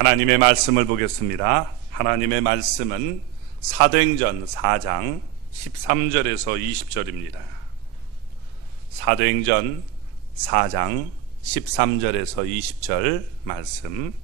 하나님의 말씀을 보겠습니다. 하나님의 말씀은 사도행전 4장 13절에서 20절입니다. 사도행전 4장 13절에서 20절 말씀.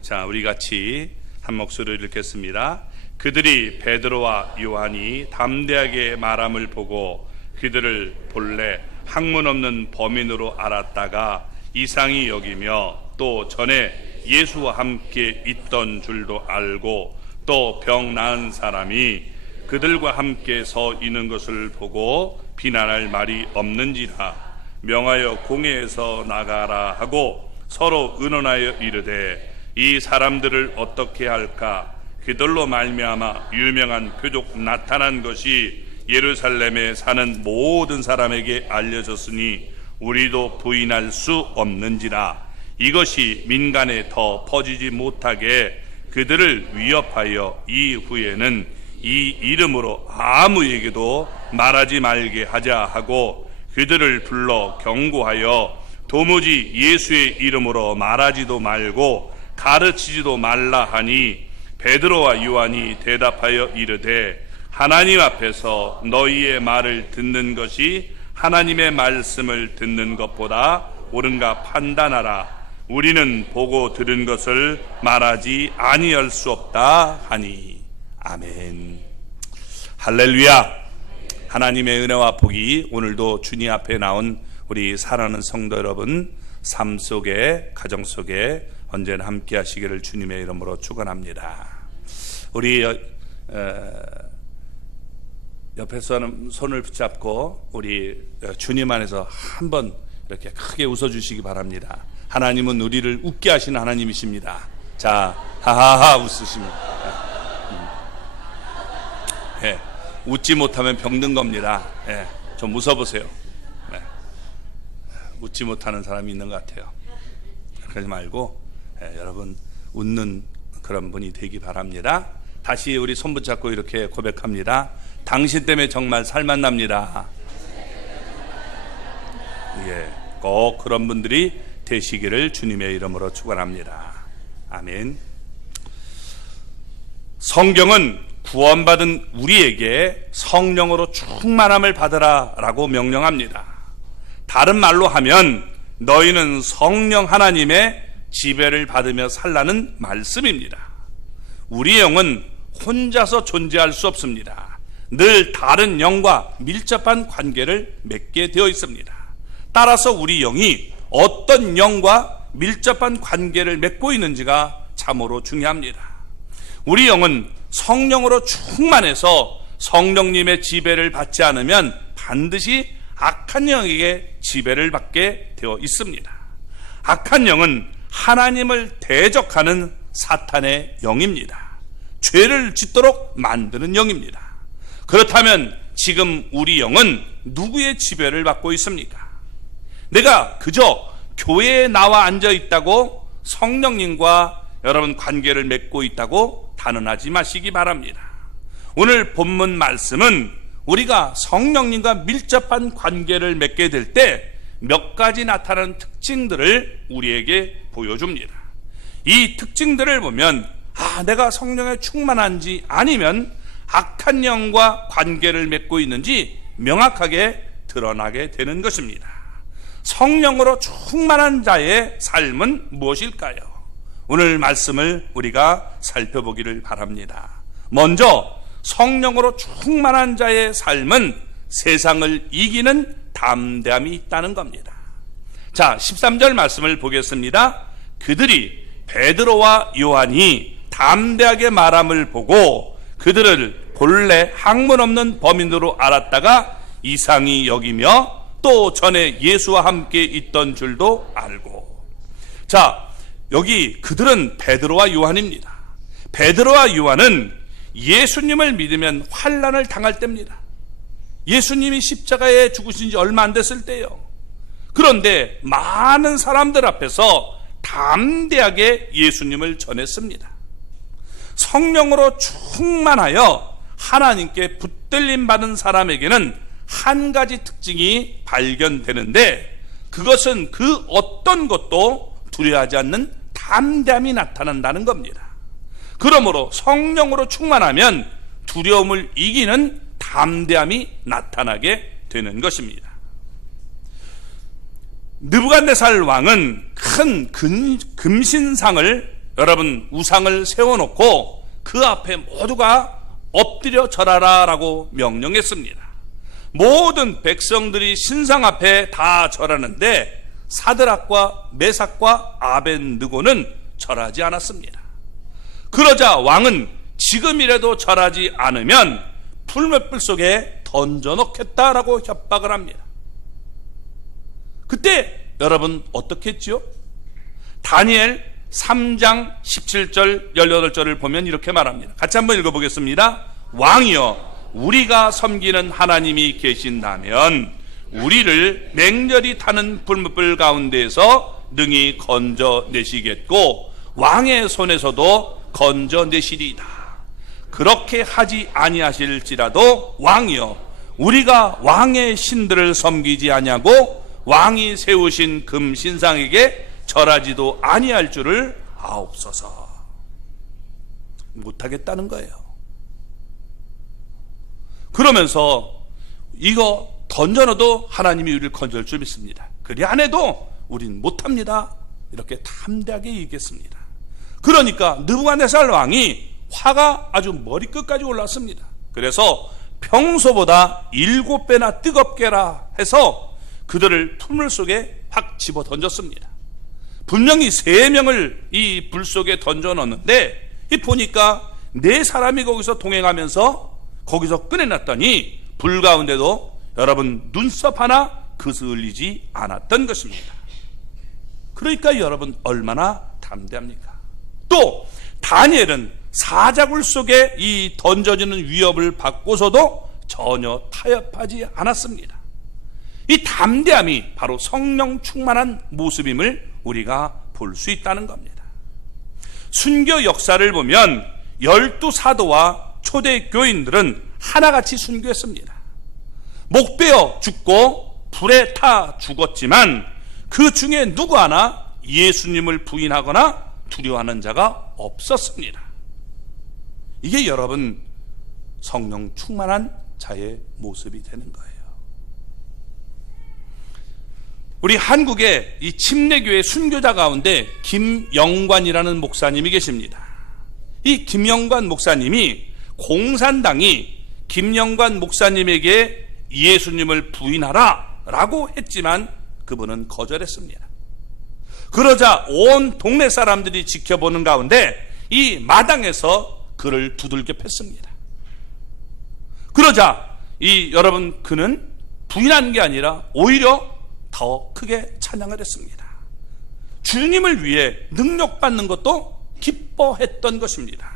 자, 우리 같이 한 목소리로 읽겠습니다. 그들이 베드로와 요한이 담대하게 말함을 보고 그들을 본래 학문 없는 범인으로 알았다가 이상히 여기며 또 전에 예수와 함께 있던 줄도 알고 또 병 나은 사람이 그들과 함께 서 있는 것을 보고 비난할 말이 없는지라 명하여 공회에서 나가라 하고 서로 의논하여 이르되 이 사람들을 어떻게 할까? 그들로 말미암아 유명한 표적 나타난 것이 예루살렘에 사는 모든 사람에게 알려졌으니 우리도 부인할 수 없는지라. 이것이 민간에 더 퍼지지 못하게 그들을 위협하여 이후에는 이 이름으로 아무에게도 말하지 말게 하자 하고 그들을 불러 경고하여 도무지 예수의 이름으로 말하지도 말고 가르치지도 말라 하니 베드로와 요한이 대답하여 이르되 하나님 앞에서 너희의 말을 듣는 것이 하나님의 말씀을 듣는 것보다 옳은가 판단하라. 우리는 보고 들은 것을 말하지 아니할 수 없다 하니. 아멘. 할렐루야. 하나님의 은혜와 복이 오늘도 주님 앞에 나온 우리 사랑하는 성도 여러분 삶 속에 가정 속에 언제나 함께 하시기를 주님의 이름으로 축원합니다. 우리 옆에서 손을 붙잡고 우리 주님 안에서 한번 이렇게 크게 웃어주시기 바랍니다. 하나님은 우리를 웃게 하시는 하나님이십니다. 자, 하하하 웃으십니다. 예, 웃지 못하면 병든 겁니다. 예, 좀 웃어보세요. 네. 웃지 못하는 사람이 있는 것 같아요. 그러지 말고 여러분 웃는 그런 분이 되기 바랍니다. 다시 우리 손 붙잡고 이렇게 고백합니다. 당신 때문에 정말 살만 납니다. 예, 꼭 그런 분들이 되시기를 주님의 이름으로 축원합니다. 아멘. 성경은 구원받은 우리에게 성령으로 충만함을 받으라 라고 명령합니다. 다른 말로 하면 너희는 성령 하나님의 지배를 받으며 살라는 말씀입니다. 우리 영은 혼자서 존재할 수 없습니다. 늘 다른 영과 밀접한 관계를 맺게 되어 있습니다. 따라서 우리 영이 어떤 영과 밀접한 관계를 맺고 있는지가 참으로 중요합니다. 우리 영은 성령으로 충만해서 성령님의 지배를 받지 않으면 반드시 악한 영에게 지배를 받게 되어 있습니다. 악한 영은 하나님을 대적하는 사탄의 영입니다. 죄를 짓도록 만드는 영입니다. 그렇다면 지금 우리 영은 누구의 지배를 받고 있습니까? 내가 그저 교회에 나와 앉아 있다고 성령님과 여러분 관계를 맺고 있다고 단언하지 마시기 바랍니다. 오늘 본문 말씀은 우리가 성령님과 밀접한 관계를 맺게 될 때 몇 가지 나타나는 특징들을 우리에게 보여줍니다. 이 특징들을 보면 내가 성령에 충만한지 아니면 악한 영과 관계를 맺고 있는지 명확하게 드러나게 되는 것입니다. 성령으로 충만한 자의 삶은 무엇일까요? 오늘 말씀을 우리가 살펴보기를 바랍니다. 먼저 성령으로 충만한 자의 삶은 세상을 이기는 담대함이 있다는 겁니다. 자, 13절 말씀을 보겠습니다. 그들이 베드로와 요한이 담대하게 말함을 보고 그들을 본래 학문 없는 범인으로 알았다가 이상히 여기며 또 전에 예수와 함께 있던 줄도 알고. 자, 여기 그들은 베드로와 요한입니다. 베드로와 요한은 예수님을 믿으면 환난을 당할 때입니다. 예수님이 십자가에 죽으신 지 얼마 안 됐을 때요. 그런데 많은 사람들 앞에서 담대하게 예수님을 전했습니다. 성령으로 충만하여 하나님께 붙들림 받은 사람에게는 한 가지 특징이 발견되는데 그것은 그 어떤 것도 두려워하지 않는 담대함이 나타난다는 겁니다. 그러므로 성령으로 충만하면 두려움을 이기는 담대함이 나타나게 되는 것입니다. 느부갓네살 왕은 큰 금신상을, 여러분, 우상을 세워놓고 그 앞에 모두가 엎드려 절하라 라고 명령했습니다. 모든 백성들이 신상 앞에 다 절하는데 사드락과 메삭과 아벤느고는 절하지 않았습니다. 그러자 왕은 지금이라도 절하지 않으면 풀맷불 속에 던져놓겠다라고 협박을 합니다. 그때 여러분 어떻게 했죠? 다니엘 3장 17절 18절을 보면 이렇게 말합니다. 같이 한번 읽어보겠습니다. 왕이여, 우리가 섬기는 하나님이 계신다면 우리를 맹렬히 타는 불못불 가운데에서 능히 건져내시겠고 왕의 손에서도 건져내시리이다. 그렇게 하지 아니하실지라도 왕이여, 우리가 왕의 신들을 섬기지 아니하고 왕이 세우신 금신상에게 절하지도 아니할 줄을 아옵소서. 못하겠다는 거예요. 그러면서 이거 던져놔도 하나님이 우리를 건져줄 줄 믿습니다. 그리 안 해도 우린 못합니다. 이렇게 담대하게 얘기했습니다. 그러니까 느부갓네살 왕이 화가 아주 머리끝까지 올랐습니다. 그래서 평소보다 7배나 뜨겁게라 해서 그들을 풀물 속에 확 집어 던졌습니다. 분명히 3명을 이 불 속에 던져 넣었는데 보니까 4사람이 거기서 동행하면서 거기서 꺼내놨더니 불 가운데도 여러분 눈썹 하나 그슬리지 않았던 것입니다. 그러니까 여러분 얼마나 담대합니까? 또 다니엘은 사자굴 속에 이 던져지는 위협을 받고서도 전혀 타협하지 않았습니다. 이 담대함이 바로 성령 충만한 모습임을 우리가 볼 수 있다는 겁니다. 순교 역사를 보면 12사도와 초대교인들은 하나같이 순교했습니다. 목베어 죽고 불에 타 죽었지만 그 중에 누구 하나 예수님을 부인하거나 두려워하는 자가 없었습니다. 이게 여러분 성령 충만한 자의 모습이 되는 거예요. 우리 한국의 이 침례교회 순교자 가운데 김영관이라는 목사님이 계십니다. 이 김영관 목사님이 공산당이 김영관 목사님에게 예수님을 부인하라 라고 했지만 그분은 거절했습니다. 그러자 온 동네 사람들이 지켜보는 가운데 이 마당에서 그를 두들겨 팼습니다. 그러자 여러분 그는 부인한 게 아니라 오히려 더 크게 찬양을 했습니다. 주님을 위해 능력받는 것도 기뻐했던 것입니다.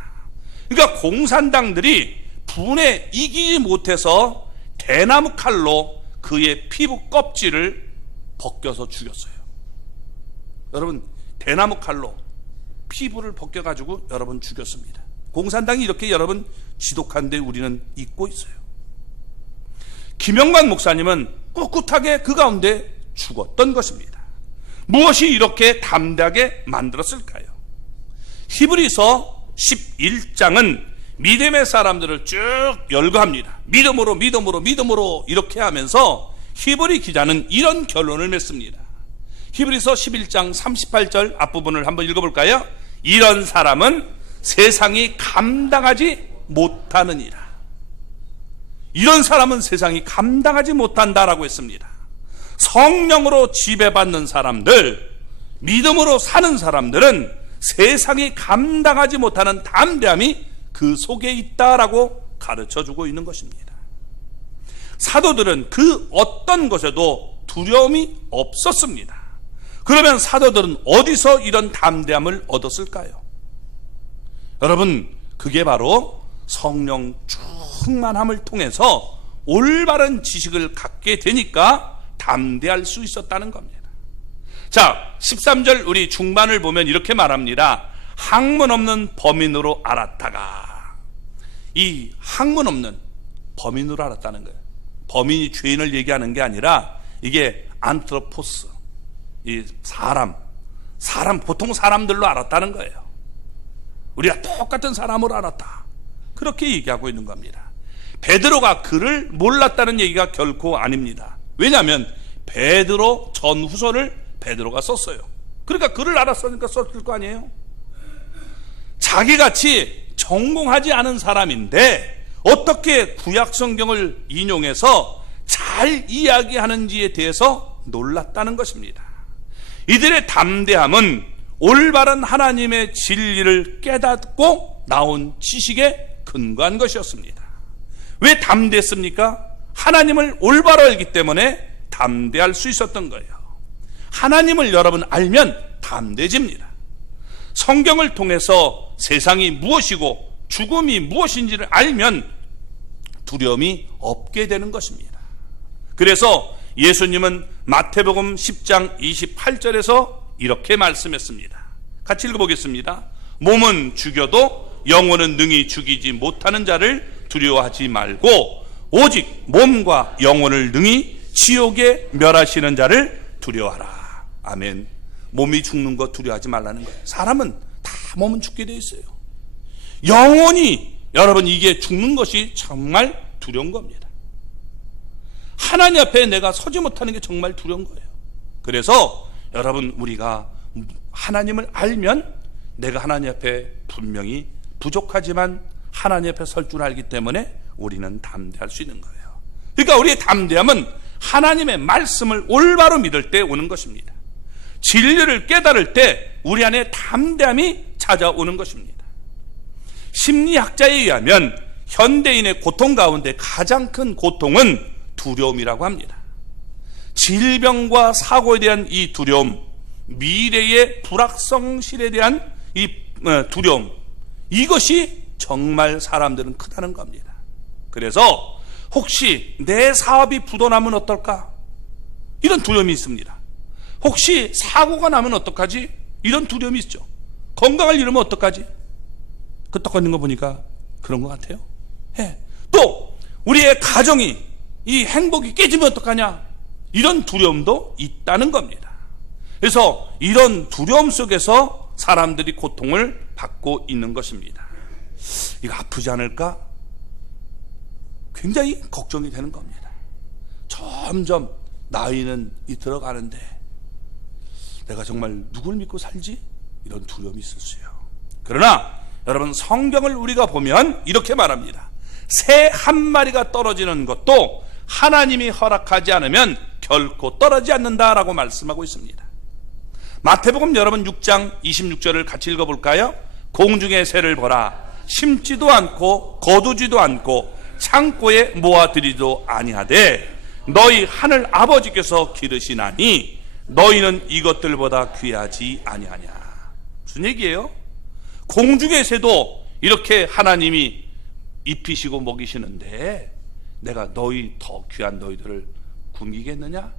그러니까 공산당들이 분에 이기지 못해서 대나무 칼로 그의 피부 껍질을 벗겨서 죽였어요. 여러분 대나무 칼로 피부를 벗겨가지고 여러분 죽였습니다. 공산당이 이렇게 여러분 지독한데 우리는 잊고 있어요. 김영관 목사님은 꿋꿋하게 그 가운데 죽었던 것입니다. 무엇이 이렇게 담대하게 만들었을까요? 히브리서 11장은 믿음의 사람들을 쭉 열거합니다. 믿음으로 이렇게 하면서 히브리 기자는 이런 결론을 맺습니다. 히브리서 11장 38절 앞부분을 한번 읽어볼까요? 이런 사람은 세상이 감당하지 못하느니라. 이런 사람은 세상이 감당하지 못한다라고 했습니다. 성령으로 지배받는 사람들, 믿음으로 사는 사람들은 세상이 감당하지 못하는 담대함이 그 속에 있다라고 가르쳐주고 있는 것입니다. 사도들은 그 어떤 것에도 두려움이 없었습니다. 그러면 사도들은 어디서 이런 담대함을 얻었을까요? 여러분 그게 바로 성령 충만함을 통해서 올바른 지식을 갖게 되니까 담대할 수 있었다는 겁니다. 자 13절 우리 중반을 보면 이렇게 말합니다. 학문 없는 범인으로 알았다가, 이 학문 없는 범인으로 알았다는 거예요. 범인이 죄인을 얘기하는 게 아니라 이게 안트로포스, 이 보통 사람들로 알았다는 거예요. 우리가 똑같은 사람으로 알았다. 그렇게 얘기하고 있는 겁니다. 베드로가 그를 몰랐다는 얘기가 결코 아닙니다. 왜냐하면 베드로 전후서를 베드로가 썼어요. 그러니까 그를 알았으니까 썼을 거 아니에요. 자기같이 전공하지 않은 사람인데 어떻게 구약 성경을 인용해서 잘 이야기하는지에 대해서 놀랐다는 것입니다. 이들의 담대함은 올바른 하나님의 진리를 깨닫고 나온 지식에 근거한 것이었습니다. 왜 담대했습니까? 하나님을 올바로 알기 때문에 담대할 수 있었던 거예요. 하나님을 여러분 알면 담대해집니다. 성경을 통해서 세상이 무엇이고 죽음이 무엇인지를 알면 두려움이 없게 되는 것입니다. 그래서 예수님은 마태복음 10장 28절에서 이렇게 말씀했습니다. 같이 읽어보겠습니다. 몸은 죽여도 영혼은 능히 죽이지 못하는 자를 두려워하지 말고 오직 몸과 영혼을 능히 지옥에 멸하시는 자를 두려워하라. 아멘. 몸이 죽는 거 두려워하지 말라는 거예요. 사람은 다 몸은 죽게 돼 있어요. 영혼이 여러분 이게 죽는 것이 정말 두려운 겁니다. 하나님 앞에 내가 서지 못하는 게 정말 두려운 거예요. 그래서 여러분 우리가 하나님을 알면 내가 하나님 앞에 분명히 부족하지만 하나님 앞에 설 줄 알기 때문에 우리는 담대할 수 있는 거예요. 그러니까 우리의 담대함은 하나님의 말씀을 올바로 믿을 때 오는 것입니다. 진리를 깨달을 때 우리 안에 담대함이 찾아오는 것입니다. 심리학자에 의하면 현대인의 고통 가운데 가장 큰 고통은 두려움이라고 합니다. 질병과 사고에 대한 이 두려움, 미래의 불확성실에 대한 이 두려움, 이것이 정말 사람들은 크다는 겁니다. 그래서 혹시 내 사업이 부도나면 어떨까? 이런 두려움이 있습니다. 혹시 사고가 나면 어떡하지? 이런 두려움이 있죠. 건강을 잃으면 어떡하지? 그 똑같은 거 보니까 그런 것 같아요. 예. 또 우리의 가정이 이 행복이 깨지면 어떡하냐? 이런 두려움도 있다는 겁니다. 그래서 이런 두려움 속에서 사람들이 고통을 받고 있는 것입니다. 이거 아프지 않을까? 굉장히 걱정이 되는 겁니다. 점점 나이는 들어가는데 내가 정말 누굴 믿고 살지? 이런 두려움이 있을 수 있어요. 그러나 여러분 성경을 우리가 보면 이렇게 말합니다. 새 한 마리가 떨어지는 것도 하나님이 허락하지 않으면 결코 떨어지지 않는다라고 말씀하고 있습니다. 마태복음 여러분 6장 26절을 같이 읽어볼까요? 공중의 새를 보라. 심지도 않고 거두지도 않고 창고에 모아들이도 아니하되 너희 하늘 아버지께서 기르시나니 너희는 이것들보다 귀하지 아니하냐. 무슨 얘기예요? 공중의 새도 이렇게 하나님이 입히시고 먹이시는데 내가 너희 더 귀한 너희들을 굶기겠느냐?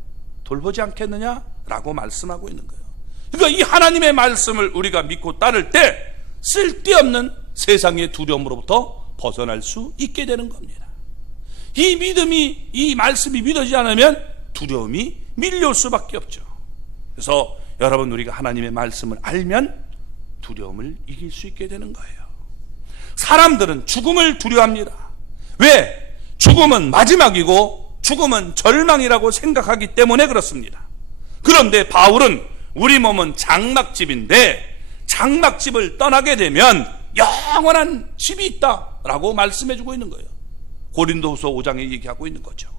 돌보지 않겠느냐? 라고 말씀하고 있는 거예요. 그러니까 이 하나님의 말씀을 우리가 믿고 따를 때 쓸데없는 세상의 두려움으로부터 벗어날 수 있게 되는 겁니다. 이 믿음이, 이 말씀이 믿어지지 않으면 두려움이 밀려올 수밖에 없죠. 그래서 여러분 우리가 하나님의 말씀을 알면 두려움을 이길 수 있게 되는 거예요. 사람들은 죽음을 두려워합니다. 왜? 죽음은 마지막이고 죽음은 절망이라고 생각하기 때문에 그렇습니다. 그런데 바울은 우리 몸은 장막집인데 장막집을 떠나게 되면 영원한 집이 있다라고 말씀해주고 있는 거예요. 고린도후서 5장에 얘기하고 있는 거죠.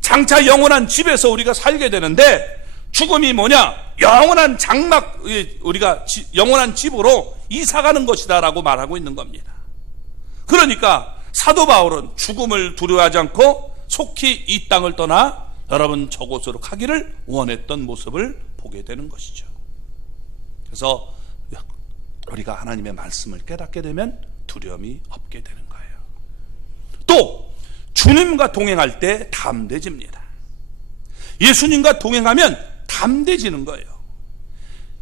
장차 영원한 집에서 우리가 살게 되는데 죽음이 뭐냐? 영원한 장막, 우리가 영원한 집으로 이사가는 것이다 라고 말하고 있는 겁니다. 그러니까 사도 바울은 죽음을 두려워하지 않고 속히 이 땅을 떠나 여러분 저곳으로 가기를 원했던 모습을 보게 되는 것이죠. 그래서 우리가 하나님의 말씀을 깨닫게 되면 두려움이 없게 되는 거예요. 또 주님과 동행할 때 담대해집니다. 예수님과 동행하면 담대해지는 거예요.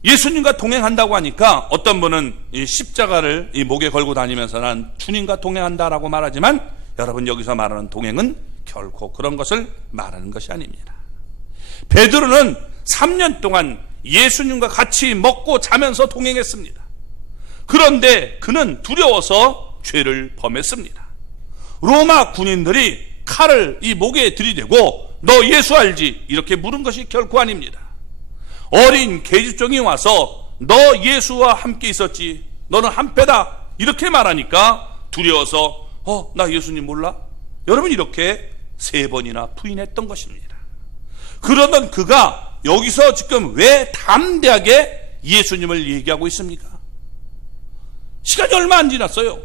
예수님과 동행한다고 하니까 어떤 분은 이 십자가를 이 목에 걸고 다니면서 난 주님과 동행한다라고 말하지만 여러분 여기서 말하는 동행은 결코 그런 것을 말하는 것이 아닙니다. 베드로는 3년 동안 예수님과 같이 먹고 자면서 동행했습니다. 그런데 그는 두려워서 죄를 범했습니다. 로마 군인들이 칼을 이 목에 들이대고 너 예수 알지? 이렇게 물은 것이 결코 아닙니다. 어린 계집종이 와서 너 예수와 함께 있었지? 너는 한패다. 이렇게 말하니까 두려워서 나 예수님 몰라? 여러분, 이렇게 3번이나 부인했던 것입니다. 그러던 그가 여기서 지금 왜 담대하게 예수님을 얘기하고 있습니까? 시간이 얼마 안 지났어요.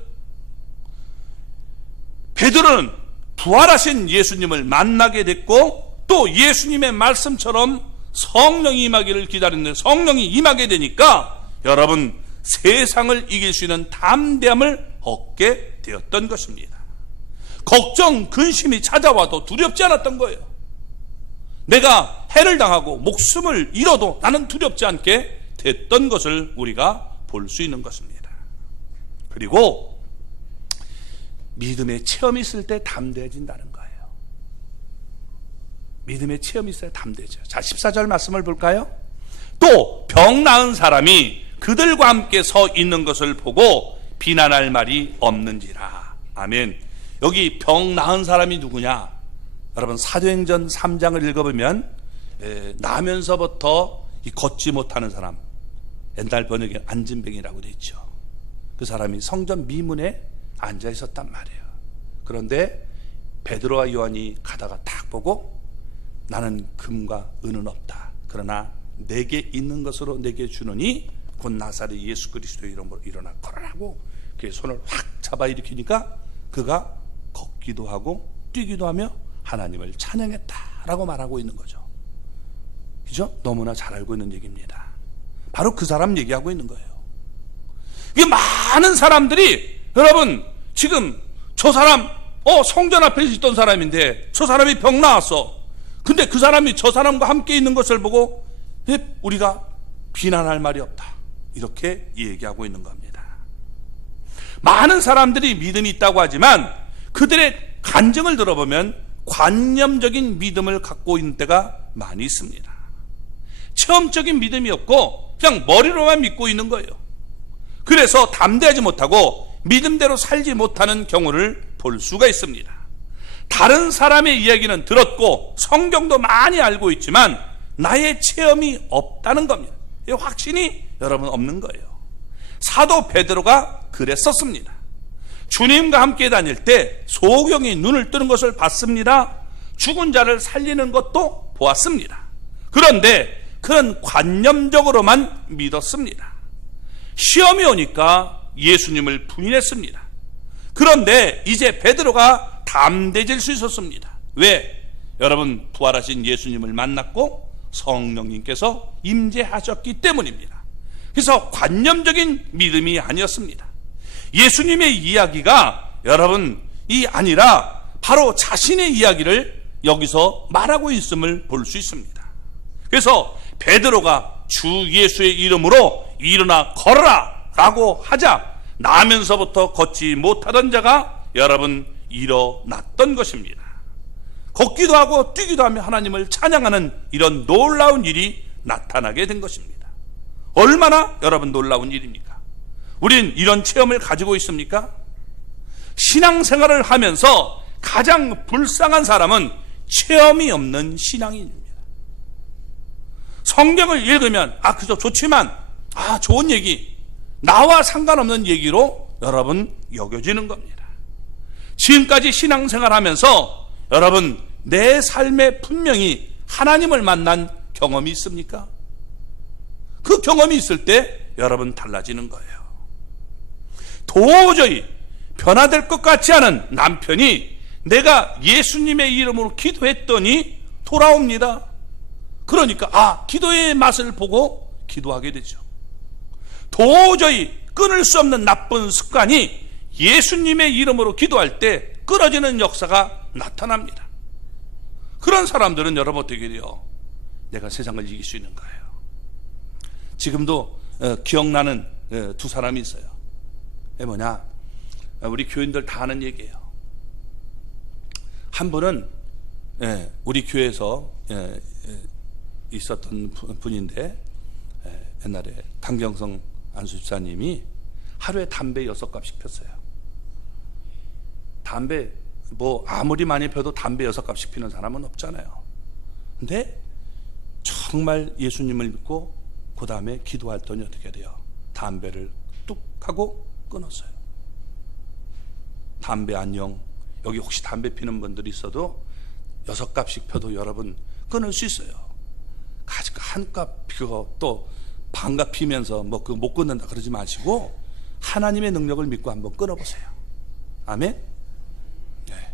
베드로는 부활하신 예수님을 만나게 됐고 또 예수님의 말씀처럼 성령이 임하기를 기다렸는데 성령이 임하게 되니까 여러분, 세상을 이길 수 있는 담대함을 얻게 되었던 것입니다. 걱정, 근심이 찾아와도 두렵지 않았던 거예요. 내가 해를 당하고 목숨을 잃어도 나는 두렵지 않게 됐던 것을 우리가 볼 수 있는 것입니다. 그리고 믿음의 체험이 있을 때 담대해진다는 거예요. 믿음의 체험이 있어야 담대해져요. 자, 14절 말씀을 볼까요? 또 병 나은 사람이 그들과 함께 서 있는 것을 보고 비난할 말이 없는지라. 아멘. 여기 병 나은 사람이 누구냐? 여러분, 사도행전 3장을 읽어보면 나면서부터 걷지 못하는 사람, 옛날 번역에 안진뱅이라고 되어 있죠. 그 사람이 성전 미문에 앉아 있었단 말이에요. 그런데 베드로와 요한이 가다가 딱 보고 나는 금과 은은 없다. 그러나 내게 있는 것으로 내게 주노니 곧 나사렛 예수 그리스도의 이름으로 일어나 걸으라고 그의 손을 확 잡아 일으키니까 그가 걷기도 하고 뛰기도 하며 하나님을 찬양했다라고 말하고 있는 거죠. 그죠? 너무나 잘 알고 있는 얘기입니다. 바로 그 사람 얘기하고 있는 거예요. 이게 많은 사람들이 여러분 지금 저 사람 성전 앞에 있던 사람인데 저 사람이 병 나왔어. 근데 그 사람이 저 사람과 함께 있는 것을 보고 우리가 비난할 말이 없다. 이렇게 얘기하고 있는 겁니다. 많은 사람들이 믿음이 있다고 하지만 그들의 간증을 들어보면 관념적인 믿음을 갖고 있는 때가 많이 있습니다. 체험적인 믿음이 없고 그냥 머리로만 믿고 있는 거예요. 그래서 담대하지 못하고 믿음대로 살지 못하는 경우를 볼 수가 있습니다. 다른 사람의 이야기는 들었고 성경도 많이 알고 있지만 나의 체험이 없다는 겁니다. 확신이 여러분 없는 거예요. 사도 베드로가 그랬었습니다. 주님과 함께 다닐 때 소경이 눈을 뜨는 것을 봤습니다. 죽은 자를 살리는 것도 보았습니다. 그런데 그는 관념적으로만 믿었습니다. 시험이 오니까 예수님을 부인했습니다. 그런데 이제 베드로가 담대해질 수 있었습니다. 왜? 여러분, 부활하신 예수님을 만났고 성령님께서 임재하셨기 때문입니다. 그래서 관념적인 믿음이 아니었습니다. 예수님의 이야기가 여러분이 아니라 바로 자신의 이야기를 여기서 말하고 있음을 볼 수 있습니다. 그래서 베드로가 주 예수의 이름으로 일어나 걸어라 라고 하자 나면서부터 걷지 못하던 자가 여러분 일어났던 것입니다. 걷기도 하고 뛰기도 하며 하나님을 찬양하는 이런 놀라운 일이 나타나게 된 것입니다. 얼마나 여러분 놀라운 일입니까? 우린 이런 체험을 가지고 있습니까? 신앙생활을 하면서 가장 불쌍한 사람은 체험이 없는 신앙인입니다. 성경을 읽으면 그저 좋지만 좋은 얘기, 나와 상관없는 얘기로 여러분 여겨지는 겁니다. 지금까지 신앙생활 하면서 여러분 내 삶에 분명히 하나님을 만난 경험이 있습니까? 그 경험이 있을 때 여러분 달라지는 거예요. 도저히 변화될 것 같지 않은 남편이 내가 예수님의 이름으로 기도했더니 돌아옵니다. 그러니까 기도의 맛을 보고 기도하게 되죠. 도저히 끊을 수 없는 나쁜 습관이 예수님의 이름으로 기도할 때 끊어지는 역사가 나타납니다. 그런 사람들은 여러분 어떻게 돼요? 내가 세상을 이길 수 있는 거예요. 지금도 기억나는 두 사람이 있어요. 뭐냐? 우리 교인들 다 아는 얘기예요. 한 분은 우리 교회에서 있었던 분인데 옛날에 강경성 안수집사님이 하루에 담배 6갑씩 폈어요. 담배 뭐 아무리 많이 펴도 담배 6갑씩 피는 사람은 없잖아요. 근데 정말 예수님을 믿고 그 다음에 기도했더니 어떻게 돼요? 담배를 뚝 하고 끊었어요. 담배 안녕. 여기 혹시 담배 피는 분들이 있어도 6갑씩 펴도 여러분 끊을 수 있어요. 한 갑 피고 또 반갑 피면서 뭐 그 못 끊는다 그러지 마시고 하나님의 능력을 믿고 한번 끊어보세요. 아멘. 네,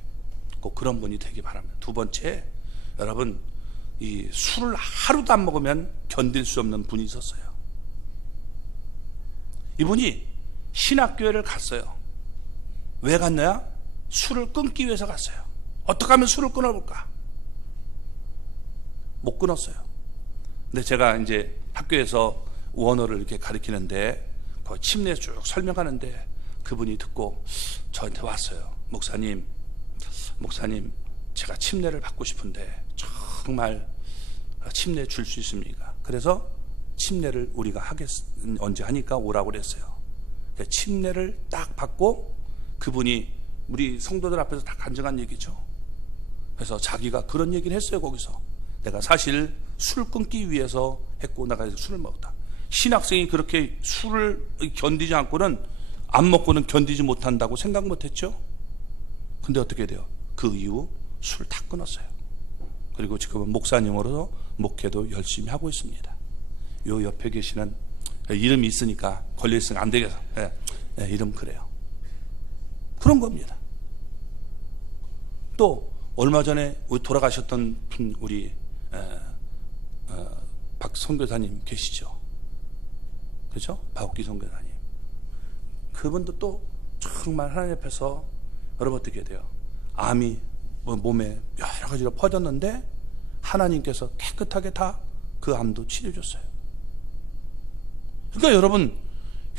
꼭 그런 분이 되기 바랍니다. 두 번째, 여러분 이 술을 하루도 안 먹으면 견딜 수 없는 분이 있었어요. 이분이 신학교회를 갔어요. 왜 갔냐? 술을 끊기 위해서 갔어요. 어떻게 하면 술을 끊어볼까? 못 끊었어요. 근데 제가 이제 학교에서 원어를 이렇게 가르치는데 그 침례 쭉 설명하는데 그분이 듣고 저한테 왔어요. 목사님 제가 침례를 받고 싶은데 정말 침례 줄 수 있습니까? 그래서 침례를 우리가 언제 하니까 오라고 그랬어요. 침례를 딱 받고 그분이 우리 성도들 앞에서 다 간증한 얘기죠. 그래서 자기가 그런 얘기를 했어요. 거기서 내가 사실 술 끊기 위해서 했고 나가서 술을 먹었다. 신학생이 그렇게 술을 견디지 않고는 안 먹고는 견디지 못한다고 생각 못했죠. 근데 어떻게 돼요? 그 이후 술 다 끊었어요. 그리고 지금은 목사님으로서 목회도 열심히 하고 있습니다. 요 옆에 계시는 이름이 있으니까 걸려있으면 안 되겠어. 이름 그래요. 그런 겁니다. 또 얼마 전에 돌아가셨던 분 우리 박 선교사님 계시죠? 그렇죠? 박옥기 선교사님. 그분도 또 정말 하나님 앞에서 여러분 어떻게 돼요? 암이 몸에 여러 가지로 퍼졌는데 하나님께서 깨끗하게 다 그 암도 치료해줬어요. 그러니까 여러분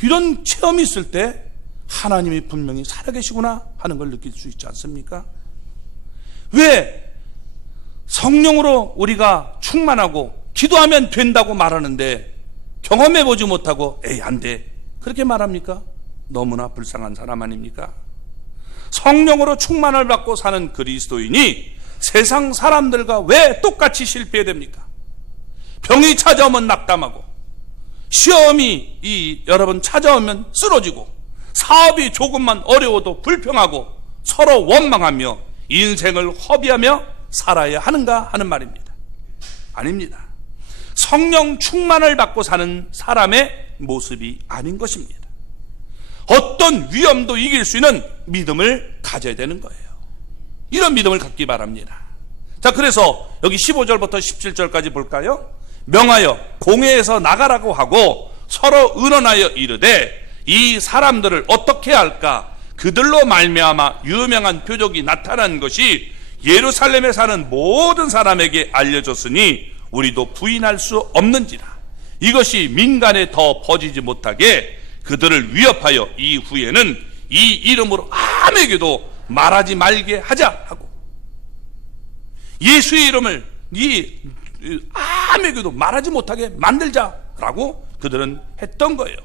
이런 체험이 있을 때 하나님이 분명히 살아계시구나 하는 걸 느낄 수 있지 않습니까? 왜 성령으로 우리가 충만하고 기도하면 된다고 말하는데 경험해보지 못하고 에이 안 돼 그렇게 말합니까? 너무나 불쌍한 사람 아닙니까? 성령으로 충만을 받고 사는 그리스도인이 세상 사람들과 왜 똑같이 실패해야 됩니까? 병이 찾아오면 낙담하고 시험이 여러분 찾아오면 쓰러지고 사업이 조금만 어려워도 불평하고 서로 원망하며 인생을 허비하며 살아야 하는가 하는 말입니다. 아닙니다. 성령 충만을 받고 사는 사람의 모습이 아닌 것입니다. 어떤 위험도 이길 수 있는 믿음을 가져야 되는 거예요. 이런 믿음을 갖기 바랍니다. 자, 그래서 여기 15절부터 17절까지 볼까요? 명하여 공회에서 나가라고 하고 서로 의논하여 이르되 이 사람들을 어떻게 할까? 그들로 말미암아 유명한 표적이 나타난 것이 예루살렘에 사는 모든 사람에게 알려졌으니 우리도 부인할 수 없는지라. 이것이 민간에 더 퍼지지 못하게 그들을 위협하여 이후에는 이 이름으로 아무에게도 말하지 말게 하자 하고 예수의 이름을 아무에게도 말하지 못하게 만들자라고 그들은 했던 거예요.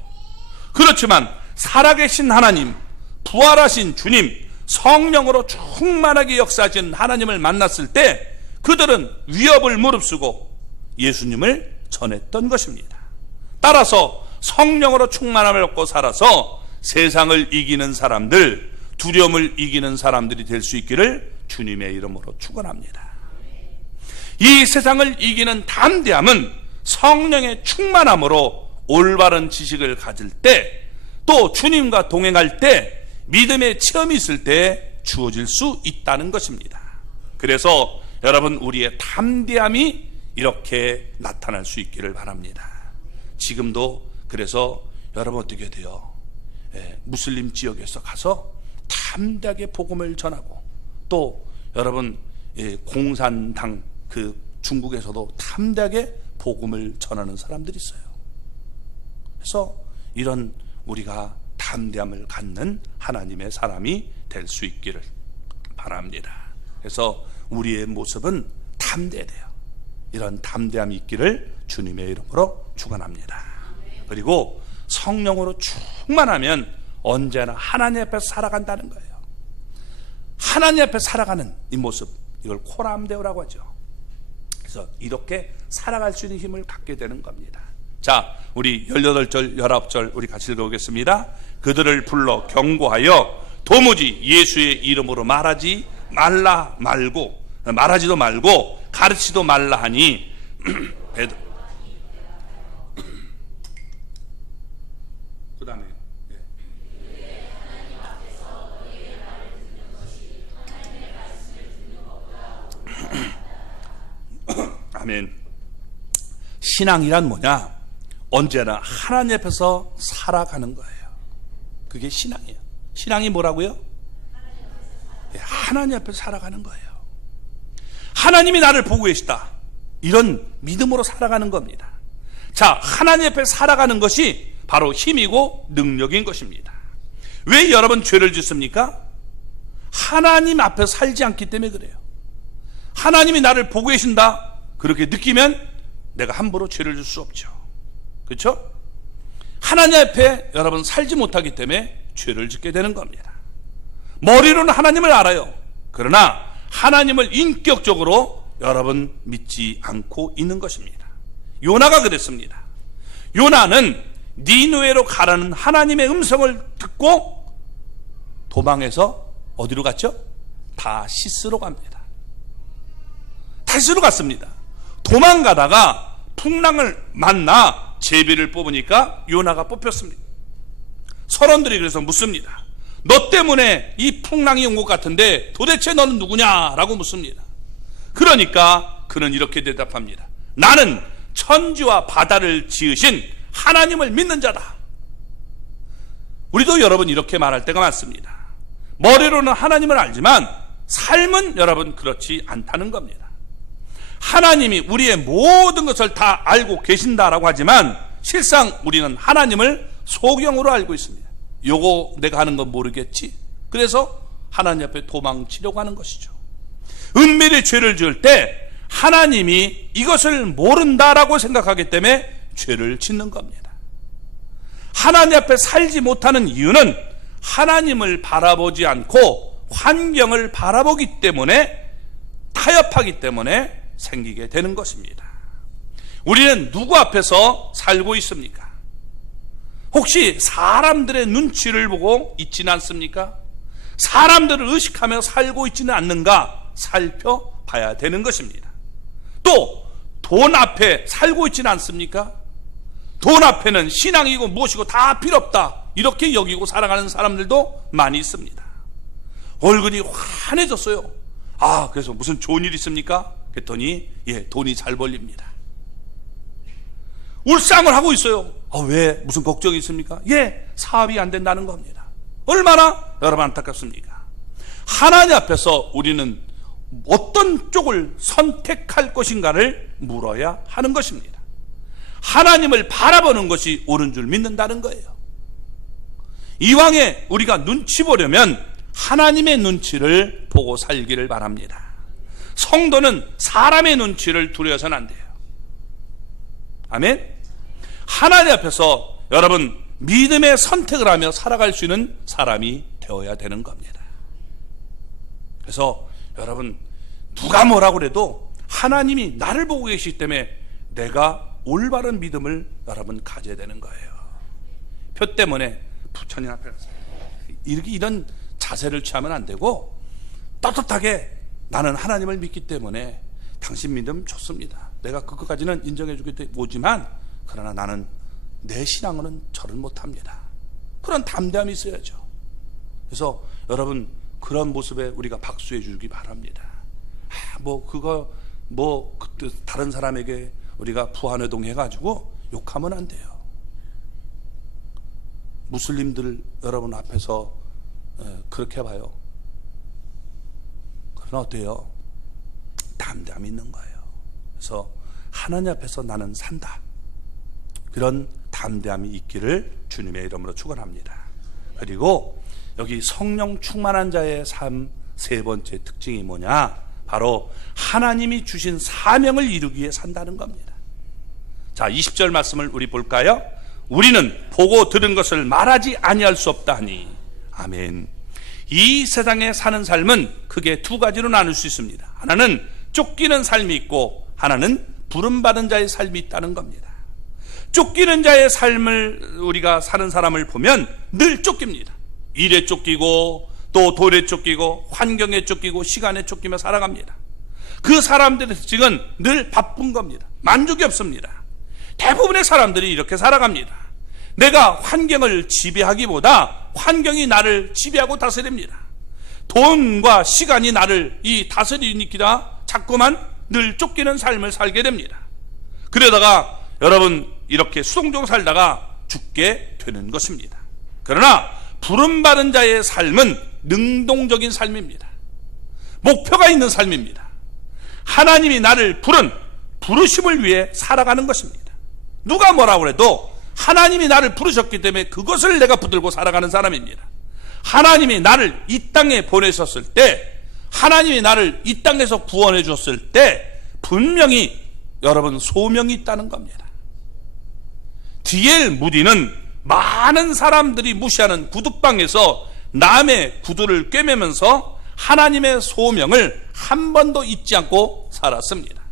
그렇지만 살아계신 하나님, 부활하신 주님, 성령으로 충만하게 역사하신 하나님을 만났을 때 그들은 위협을 무릅쓰고 예수님을 전했던 것입니다. 따라서 성령으로 충만함을 얻고 살아서 세상을 이기는 사람들, 두려움을 이기는 사람들이 될 수 있기를 주님의 이름으로 축원합니다. 이 세상을 이기는 담대함은 성령의 충만함으로 올바른 지식을 가질 때, 또 주님과 동행할 때, 믿음의 체험이 있을 때 주어질 수 있다는 것입니다. 그래서 여러분 우리의 담대함이 이렇게 나타날 수 있기를 바랍니다. 지금도 그래서 여러분 어떻게 돼요? 무슬림 지역에서 가서 담대하게 복음을 전하고, 또 여러분 공산당 그 중국에서도 담대하게 복음을 전하는 사람들이 있어요. 그래서 이런 우리가 담대함을 갖는 하나님의 사람이 될 수 있기를 바랍니다. 그래서 우리의 모습은 담대해야 돼요. 이런 담대함이 있기를 주님의 이름으로 축원합니다. 그리고 성령으로 충만하면 언제나 하나님 앞에서 살아간다는 거예요. 하나님 앞에 살아가는 이 모습, 이걸 코람데오라고 하죠. 그래서 이렇게 살아갈 수 있는 힘을 갖게 되는 겁니다. 자, 우리 18절, 19절 우리 같이 읽어보겠습니다. 그들을 불러 경고하여 도무지 예수의 이름으로 말하지도 말고 가르치도 말라 하니 그 다음에 아멘. 신앙이란 뭐냐? 언제나 하나님 앞에서 살아가는 거예요. 그게 신앙이에요. 신앙이 뭐라고요? 하나님 앞에서 살아가는 거예요. 하나님이 나를 보고 계시다, 이런 믿음으로 살아가는 겁니다. 자, 하나님 앞에 살아가는 것이 바로 힘이고 능력인 것입니다. 왜 여러분 죄를 짓습니까? 하나님 앞에 살지 않기 때문에 그래요. 하나님이 나를 보고 계신다, 그렇게 느끼면 내가 함부로 죄를 질 수 없죠. 그렇죠? 하나님 앞에 여러분 살지 못하기 때문에 죄를 짓게 되는 겁니다. 머리로는 하나님을 알아요. 그러나 하나님을 인격적으로 여러분 믿지 않고 있는 것입니다. 요나가 그랬습니다. 요나는 니느웨로 가라는 하나님의 음성을 듣고 도망해서 어디로 갔죠? 다시스로 갑니다. 다시스로 갔습니다. 도망가다가 풍랑을 만나 제비를 뽑으니까 요나가 뽑혔습니다. 선원들이 그래서 묻습니다. 너 때문에 이 풍랑이 온 것 같은데 도대체 너는 누구냐라고 묻습니다. 그러니까 그는 이렇게 대답합니다. 나는 천지와 바다를 지으신 하나님을 믿는 자다. 우리도 여러분 이렇게 말할 때가 많습니다. 머리로는 하나님을 알지만 삶은 여러분 그렇지 않다는 겁니다. 하나님이 우리의 모든 것을 다 알고 계신다라고 하지만 실상 우리는 하나님을 소경으로 알고 있습니다. 요거 내가 하는 건 모르겠지, 그래서 하나님 앞에 도망치려고 하는 것이죠. 은밀히 죄를 지을 때 하나님이 이것을 모른다라고 생각하기 때문에 죄를 짓는 겁니다. 하나님 앞에 살지 못하는 이유는 하나님을 바라보지 않고 환경을 바라보기 때문에, 타협하기 때문에 생기게 되는 것입니다. 우리는 누구 앞에서 살고 있습니까? 혹시 사람들의 눈치를 보고 있지는 않습니까? 사람들을 의식하며 살고 있지는 않는가 살펴봐야 되는 것입니다. 또 돈 앞에 살고 있지는 않습니까? 돈 앞에는 신앙이고 무엇이고 다 필요 없다, 이렇게 여기고 살아가는 사람들도 많이 있습니다. 얼굴이 환해졌어요. 아, 그래서 무슨 좋은 일 있습니까? 그랬더니 돈이 잘 벌립니다. 울상을 하고 있어요. 왜? 무슨 걱정이 있습니까? 사업이 안 된다는 겁니다. 얼마나 여러분 안타깝습니까? 하나님 앞에서 우리는 어떤 쪽을 선택할 것인가를 물어야 하는 것입니다. 하나님을 바라보는 것이 옳은 줄 믿는다는 거예요. 이왕에 우리가 눈치 보려면 하나님의 눈치를 보고 살기를 바랍니다. 성도는 사람의 눈치를 두려워서는 안 돼요. 아멘. 하나님 앞에서 여러분 믿음의 선택을 하며 살아갈 수 있는 사람이 되어야 되는 겁니다. 그래서 여러분 누가 뭐라고 그래도 하나님이 나를 보고 계시기 때문에 내가 올바른 믿음을 여러분 가져야 되는 거예요. 표 때문에 부처님 앞에 가서 이런 자세를 취하면 안 되고, 떳떳하게 나는 하나님을 믿기 때문에 당신 믿음 좋습니다, 내가 그것까지는 인정해 주겠다 오지만 그러나 나는 내 신앙으로는 절을 못합니다, 그런 담대함이 있어야죠. 그래서 여러분 그런 모습에 우리가 박수해 주기 바랍니다. 다른 사람에게 우리가 부안회동 해가지고 욕하면 안 돼요. 무슬림들 여러분 앞에서 그렇게 봐요. 그러나 어때요? 담대함이 있는 거예요. 그래서 하나님 앞에서 나는 산다, 그런 담대함이 있기를 주님의 이름으로 축원합니다. 그리고 여기 성령 충만한 자의 삶 세 번째 특징이 뭐냐? 바로 하나님이 주신 사명을 이루기 위해 산다는 겁니다. 자, 20절 말씀을 우리 볼까요? 우리는 보고 들은 것을 말하지 아니할 수 없다 하니. 아멘. 이 세상에 사는 삶은 크게 두 가지로 나눌 수 있습니다. 하나는 쫓기는 삶이 있고 하나는 부름받은 자의 삶이 있다는 겁니다. 쫓기는 자의 삶을 우리가 사는 사람을 보면 늘 쫓깁니다. 일에 쫓기고 또 돈에 쫓기고 환경에 쫓기고 시간에 쫓기며 살아갑니다. 그 사람들의 특징은 늘 바쁜 겁니다. 만족이 없습니다. 대부분의 사람들이 이렇게 살아갑니다. 내가 환경을 지배하기보다 환경이 나를 지배하고 다스립니다. 돈과 시간이 나를 다스리니까 자꾸만 늘 쫓기는 삶을 살게 됩니다. 그러다가 여러분 이렇게 수동적으로 살다가 죽게 되는 것입니다. 그러나 부름받은 자의 삶은 능동적인 삶입니다. 목표가 있는 삶입니다. 하나님이 나를 부르심을 위해 살아가는 것입니다. 누가 뭐라고 해도 하나님이 나를 부르셨기 때문에 그것을 내가 붙들고 살아가는 사람입니다. 하나님이 나를 이 땅에 보내셨을 때, 하나님이 나를 이 땅에서 구원해 줬을 때 분명히 여러분 소명이 있다는 겁니다. D.L. 무디는 많은 사람들이 무시하는 구두방에서 남의 구두를 꿰매면서 하나님의 소명을 한 번도 잊지 않고 살았습니다.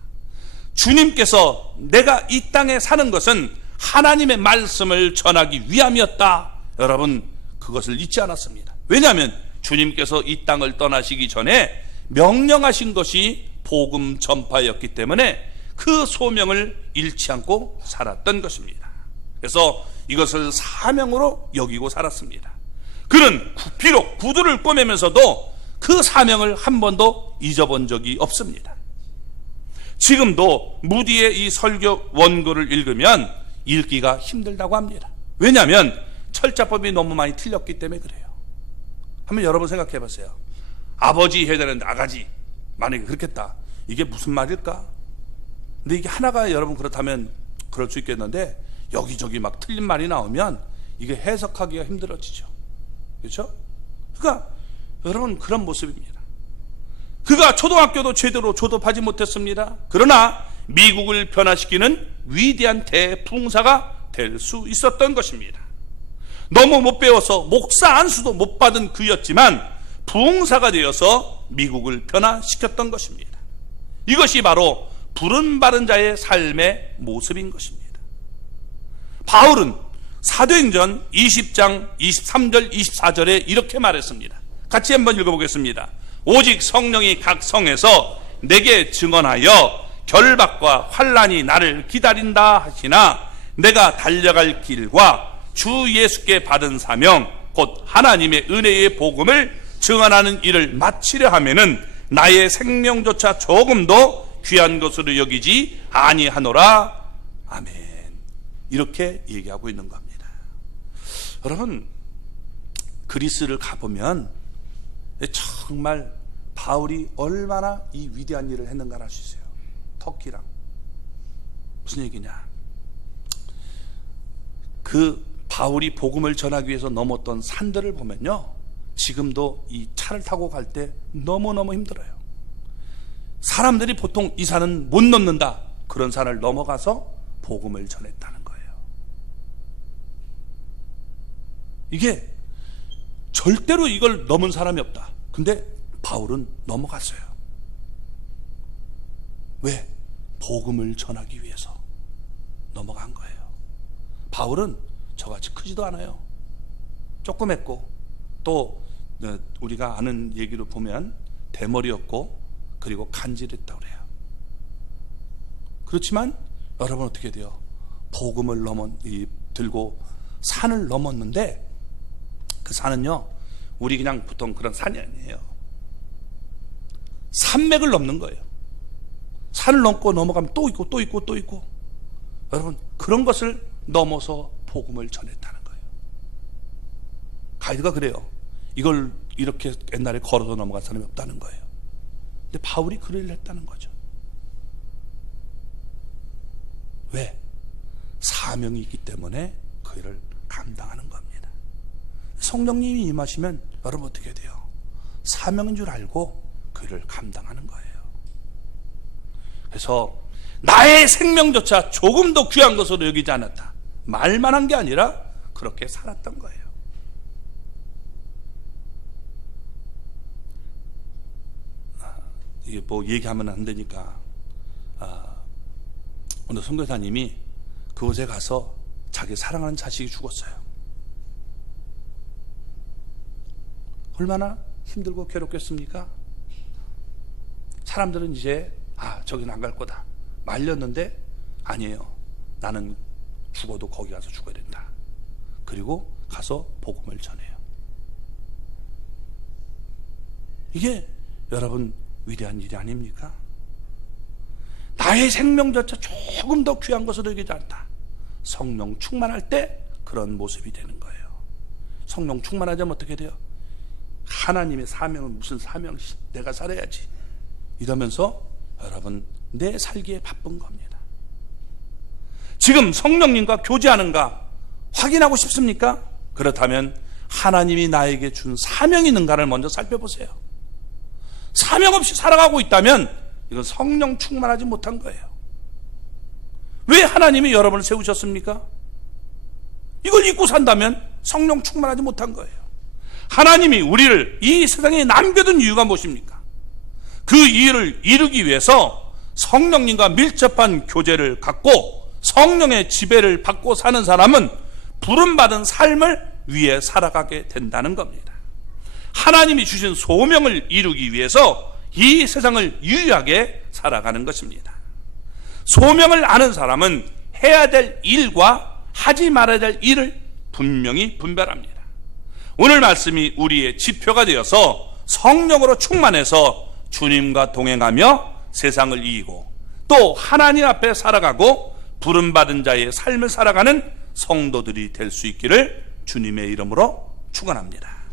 주님께서 내가 이 땅에 사는 것은 하나님의 말씀을 전하기 위함이었다. 여러분 그것을 잊지 않았습니다. 왜냐하면 주님께서 이 땅을 떠나시기 전에 명령하신 것이 복음 전파였기 때문에 그 소명을 잃지 않고 살았던 것입니다. 그래서 이것을 사명으로 여기고 살았습니다. 그는 비록 구두를 꿰매면서도 그 사명을 한 번도 잊어본 적이 없습니다. 지금도 무디의 이 설교 원고를 읽으면 읽기가 힘들다고 합니다. 왜냐하면 철자법이 너무 많이 틀렸기 때문에 그래요. 한번 여러분 생각해 보세요. 아버지 해야 되는데 아가지, 만약에 그렇겠다. 이게 무슨 말일까? 근데 이게 하나가 여러분 그렇다면 그럴 수 있겠는데 여기저기 막 틀린 말이 나오면 이게 해석하기가 힘들어지죠. 그렇죠? 그러니까 여러분 그런 모습입니다. 그가 초등학교도 제대로 졸업하지 못했습니다. 그러나 미국을 변화시키는 위대한 대풍사가 될 수 있었던 것입니다. 너무 못 배워서 목사 안수도 못 받은 그였지만 부흥사가 되어서 미국을 변화시켰던 것입니다. 이것이 바로 부름받은 자의 삶의 모습인 것입니다. 바울은 사도행전 20장 23절 24절에 이렇게 말했습니다. 같이 한번 읽어보겠습니다. 오직 성령이 각 성에서 내게 증언하여 결박과 환난이 나를 기다린다 하시나 내가 달려갈 길과 주 예수께 받은 사명 곧 하나님의 은혜의 복음을 증언하는 일을 마치려 하면은 나의 생명조차 조금도 귀한 것으로 여기지 아니하노라. 아멘. 이렇게 얘기하고 있는 겁니다. 여러분 그리스를 가보면 정말 바울이 얼마나 이 위대한 일을 했는가 알 수 있어요. 터키랑 무슨 얘기냐, 그 바울이 복음을 전하기 위해서 넘었던 산들을 보면요 지금도 이 차를 타고 갈 때 너무너무 힘들어요. 사람들이 보통 이 산은 못 넘는다, 그런 산을 넘어가서 복음을 전했다는 거예요. 이게 절대로 이걸 넘은 사람이 없다. 근데 바울은 넘어갔어요. 왜? 복음을 전하기 위해서 넘어간 거예요. 바울은 저같이 크지도 않아요. 조그맸고 또 우리가 아는 얘기를 보면 대머리였고 그리고 간질했다고 그래요. 그렇지만 여러분 어떻게 돼요? 복음을 들고 산을 넘었는데 그 산은요 우리 그냥 보통 그런 산이 아니에요. 산맥을 넘는 거예요. 산을 넘고 넘어가면 또 있고 또 있고 또 있고, 여러분 그런 것을 넘어서 복음을 전했다는 거예요. 가이드가 그래요. 이걸 이렇게 옛날에 걸어서 넘어간 사람이 없다는 거예요. 근데 바울이 그 일을 했다는 거죠. 왜? 사명이 있기 때문에 그 일을 감당하는 겁니다. 성령님이 임하시면 여러분 어떻게 돼요? 사명인 줄 알고 그 일을 감당하는 거예요. 그래서 나의 생명조차 조금도 귀한 것으로 여기지 않았다. 말만 한 게 아니라 그렇게 살았던 거예요. 이게 뭐 얘기하면 안 되니까, 오늘 선교사님이 그곳에 가서 자기 사랑하는 자식이 죽었어요. 얼마나 힘들고 괴롭겠습니까? 사람들은 이제 저긴 안 갈 거다 말렸는데, 아니에요. 나는 죽어도 거기 가서 죽어야 된다. 그리고 가서 복음을 전해요. 이게 여러분 위대한 일이 아닙니까? 나의 생명조차 조금 더 귀한 것으로 여기지 않다. 성령 충만할 때 그런 모습이 되는 거예요. 성령 충만하자면 어떻게 돼요? 하나님의 사명은 무슨 사명, 내가 살아야지 이러면서 여러분 내 살기에 바쁜 겁니다. 지금 성령님과 교제하는가 확인하고 싶습니까? 그렇다면 하나님이 나에게 준 사명이 있는가를 먼저 살펴보세요. 사명 없이 살아가고 있다면 이건 성령 충만하지 못한 거예요. 왜 하나님이 여러분을 세우셨습니까? 이걸 잊고 산다면 성령 충만하지 못한 거예요. 하나님이 우리를 이 세상에 남겨둔 이유가 무엇입니까? 그 이유를 이루기 위해서 성령님과 밀접한 교제를 갖고 성령의 지배를 받고 사는 사람은 부름받은 삶을 위해 살아가게 된다는 겁니다. 하나님이 주신 소명을 이루기 위해서 이 세상을 유의하게 살아가는 것입니다. 소명을 아는 사람은 해야 될 일과 하지 말아야 될 일을 분명히 분별합니다. 오늘 말씀이 우리의 지표가 되어서 성령으로 충만해서 주님과 동행하며 세상을 이기고 또 하나님 앞에 살아가고 부름받은 자의 삶을 살아가는 성도들이 될 수 있기를 주님의 이름으로 축원합니다.